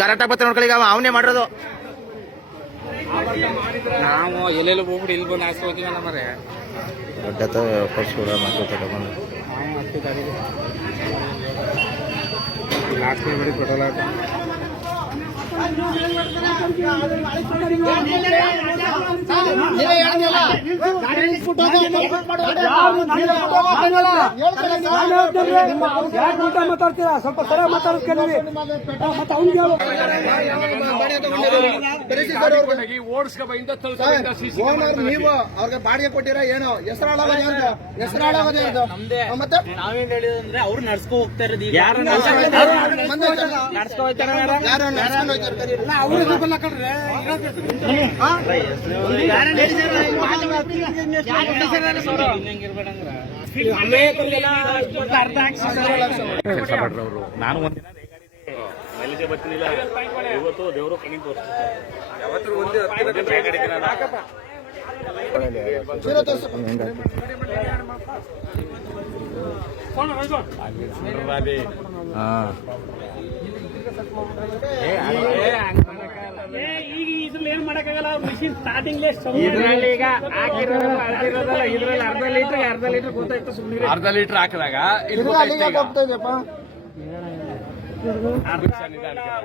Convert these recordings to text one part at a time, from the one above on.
ಕರೆಕ್ಟಾಗಿ ಬರ್ತಾರೆ ನೋಡ್ಕೊಳ್ಳಿ, ಈಗ ಅವನೇ ಮಾಡಿರೋದು. ನಾವು ಎಲ್ಲೆಲ್ಲ ಹೋಗ್ಬಿಟ್ಟು ಇಲ್ಲಿ ಬಂದು ಹಾಕಿ ಹೋಗಿವಲ್ಲ ಮರೆ ದೊಡ್ಡ ಪರ್ಸ್ಕೂಡ ಮತ್ತು ತಗೊಂಡು ಲಾಸ್ಟ್ ಮಾಡಿ ಪೆಟ್ರೋಲ್ ಹಾಕಿ ಮಾತಾಡ್ತೀರಾ ಸ್ವಲ್ಪ ಸರಿಯಾಗಿ ಮಾತಾಡೋದು ನೀವು ಅವ್ರಿಗೆ ಬಾಡಿಗೆ ಕೊಟ್ಟಿರ ಏನೋ ಹೆಸರಾಳಾಗೋದೇ ಮತ್ತೆ ನಾವೇನ್ ಹೇಳಿದ್ರೆ ಅವ್ರು ನಡ್ಸ್ಕೊ ಹೋಗ್ತಾ ಇರೋದು ನಾನು ಒಂದಿನ ಮೈಲೇಜೇ ಬರ್ತಿಲ್ಲ. ಇವತ್ತು ದೇವರು ಕಣ್ಣಿ ತೋರಿಸ್ತಾರೆ. ಈಗ ಇದ್ರಲ್ಲಿ ಏನ್ ಮಾಡಕ್ಕಾಗಲ್ಲ. ಮಿಷಿನ್ ಸ್ಟಾರ್ಟಿಂಗ್ ಇದ್ರಲ್ಲಿ ಈಗ ಹಾಕಿರೋದಲ್ಲ, ಇದ್ರಲ್ಲಿ ಅರ್ಧ ಲೀಟರ್ ಗೊತ್ತಾಯ್ತು. ಸುಮ್ಮನೆ ಅರ್ಧ ಲೀಟರ್ ಹಾಕಿದಾಗ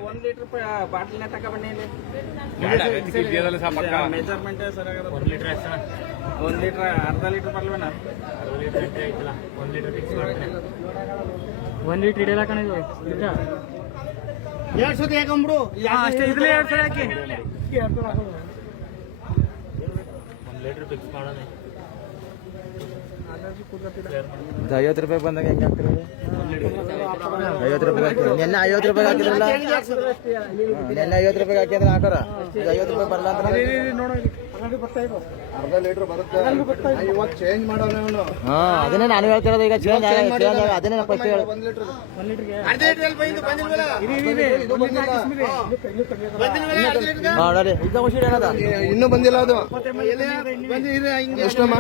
1 ಲೀಟರ್ ಬಾಟ್ಲಿನ ತಗೊಂಡ್ಬನ್ನಿ. ಮೆಜರ್ಮೆಂಟ್ ಸರಿಯಾಗದ. 1 ಲೀಟರ್ ಅರ್ಧ ಲೀಟರ್ ಬರ್ಲ್ವೇನ? 1 ಲೀಟರ್ ಫಿಕ್ಸ್ ಮಾಡ್ತೀನಿ. 1 ಲೀಟರ್ ಇಡಲ್ಲ ಕಣ ಇದು. 2 ಸತಿ ಹಾಕೊಂಬಿಡು ಅಷ್ಟೇ. ಇದ್ರಲ್ಲಿ 2 ಸತಿ ಹಾಕಿ 1 ಲೀಟರ್ ಫಿಕ್ಸ್ ಮಾಡೋಣ. 50 ರೂಪಾಯಿ ಬಂದಾಗ ಹೆಂಗೆ ಹಾಕ್ತಿರೋದು? 50 ರೂಪಾಯಿ ಹಾಕಿದ್ರು. ನೆನ್ನೆ 50 ರೂಪಾಯಿ ಹಾಕಿದ್ರಲ್ಲ, ನೆನ್ನೆ 50 ರೂಪಾಯಿ ಹಾಕಿದ್ರೆ ಹಾಕೋರ. 50 ರೂಪಾಯಿ ಬರಲ್ಲ ಅಂತ ಅರ್ಧ ಲೀಟರ್ ಬರುತ್ತೆ. ಇವತ್ತು ಚೇಂಜ್ ಮಾಡೋಣ. ಅದನ್ನೇ ನಾನು ಹೇಳ್ತಿರೋದು. ಈಗ ಚೇಂಜ್ ಅದನ್ನೇ ನಾನು ಫಸ್ಟ್ ಹೇಳಿ. 1 ಲೀಟರ್ ಇನ್ನೂ ಬಂದಿಲ್ಲ ಅದು. ಎಷ್ಟಮ್ಮ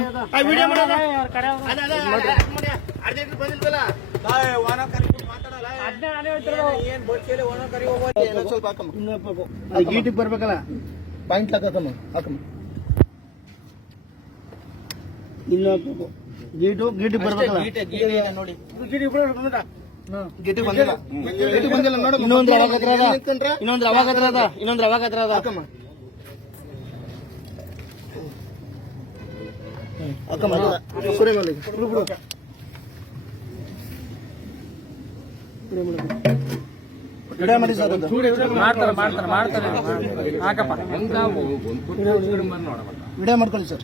ಸ್ವಲ್ಪ ಹಾಕಮ್ಮ. ಗೀಟಿಗೆ ಬರ್ಬೇಕಲ್ಲ, ಪಾಯಿಂಟ್ ಹಾಕಮ್ಮ. ಇನ್ನು ಹಾಕ್ಬೇಕು. ಗೀಟಿಗೆ ಬರ್ಬೇಕಲ್ಲ. ನೋಡಿ ಗೀಟಿಗೆ ಬಂದಿಲ್ಲ. ನೋಡು. ಇನ್ನೊಂದು ಅವಾಗ ಹತ್ರ ಅದ. ಹಾಕಮ್ಮ. ವಿಡಿಯೋ ಮಾಡ್ಕೊಳ್ಳಿ ಸರ್.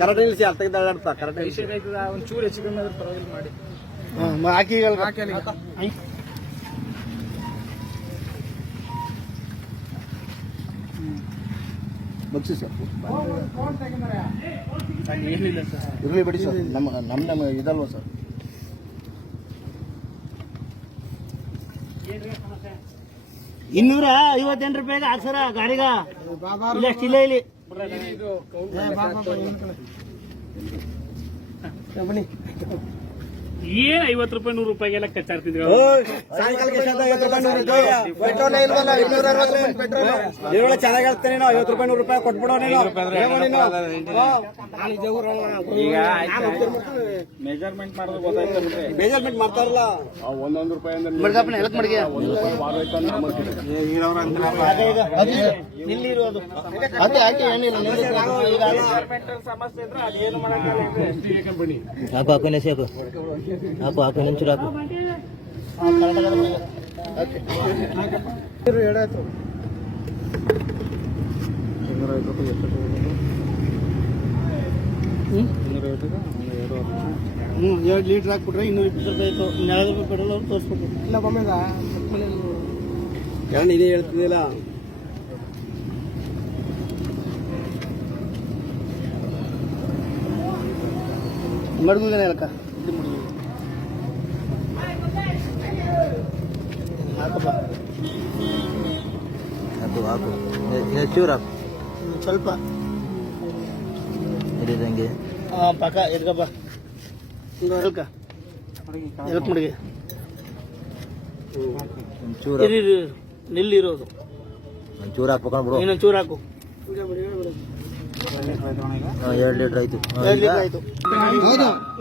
ಕರೆಕ್ಟ್ ನಿಲ್ಸಿ. ಅರ್ಥ ಒಂಚೂರು ಹೆಚ್ಚು ಕಮ್ಮಿ ಆದ್ರೆ ಪರವಾಗಿಲ್ಲ ಮಾಡಿ ಹಾಕಿ. ಬಗ್ಸಿ ಸರ್. ಏನಿಲ್ಲ ಸರ್, ಇರಲಿ ಬಿಡಿ ಸರ್. ನಮ್ಮ ಇದಲ್ವ ಸರ್. ₹258 ಹಾಕ್ಸರ ಗಾಡಿಗ. ಇಲ್ಲ ಇಲ್ಲಿ ಬನ್ನಿ. ಏನ್ ₹50 ₹100 ಕಚ್ಚಾಡ್ತಿದ್ರು. ಚೆನ್ನಾಗಿ ಹೇಳ್ತೇನೆ. ₹50 ಕೊಟ್ಬಿಡೋ ಈಗ ಮೆಜರ್ಮೆಂಟ್ ಮಾಡೋದು ಗೊತ್ತಾಯ್ತು. ಮೆಜರ್ಮೆಂಟ್ ಮಾಡ್ತಾರಲ್ಲ ಒಂದೊಂದು ರೂಪಾಯಿ ಸಮಸ್ಯೆ ಇದ್ರೆ ಅದೇನು ಮಾಡಕ್ಕೆ ಹಾಕು ನಿಮಿಷ ಹಾಕು. ಹೇಳಾಯ್ತು. 2 ಲೀಟರ್ ಹಾಕ್ಬಿಟ್ರೆ 220 ರೂಪಾಯಿ ಆಯ್ತು. 40 ರೂಪಾಯಿ ಪೆಟ್ರೋಲ್ ಅವ್ರು ತೋರಿಸ್ಬೇಕು. ಇಲ್ಲ ಬೊಮ್ಮೆದ ಇದೇ ಹೇಳ್ತಿದ್ದಿಲ್ಲ. ಮಡಗುದೇನೆ ಅಲ್ಕ ಹಾಕು. ಚೂರು ಹಾಕು ಸ್ವಲ್ಪ. ಇದಂಗೆ ಪಕ್ಕ ಎದ್ಗಪ್ಪ. ಎಲ್ಕ ಮಡಿಗೆ ಚೂರು ನಿಲ್ಲಿರೋದು ಒಂಚೂರು ಹಾಕ್ಬೇಕಂಡ್ ಬಿಡು. ಇನ್ನೊಂದು ಚೂರು ಹಾಕು. 2 ಲೀಟರ್ ಆಯ್ತು.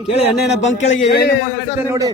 ಕೇಳಿ ಎಣ್ಣೆನ ಬಂಕ್ ಕೆಳಗೆ ನೋಡಿ.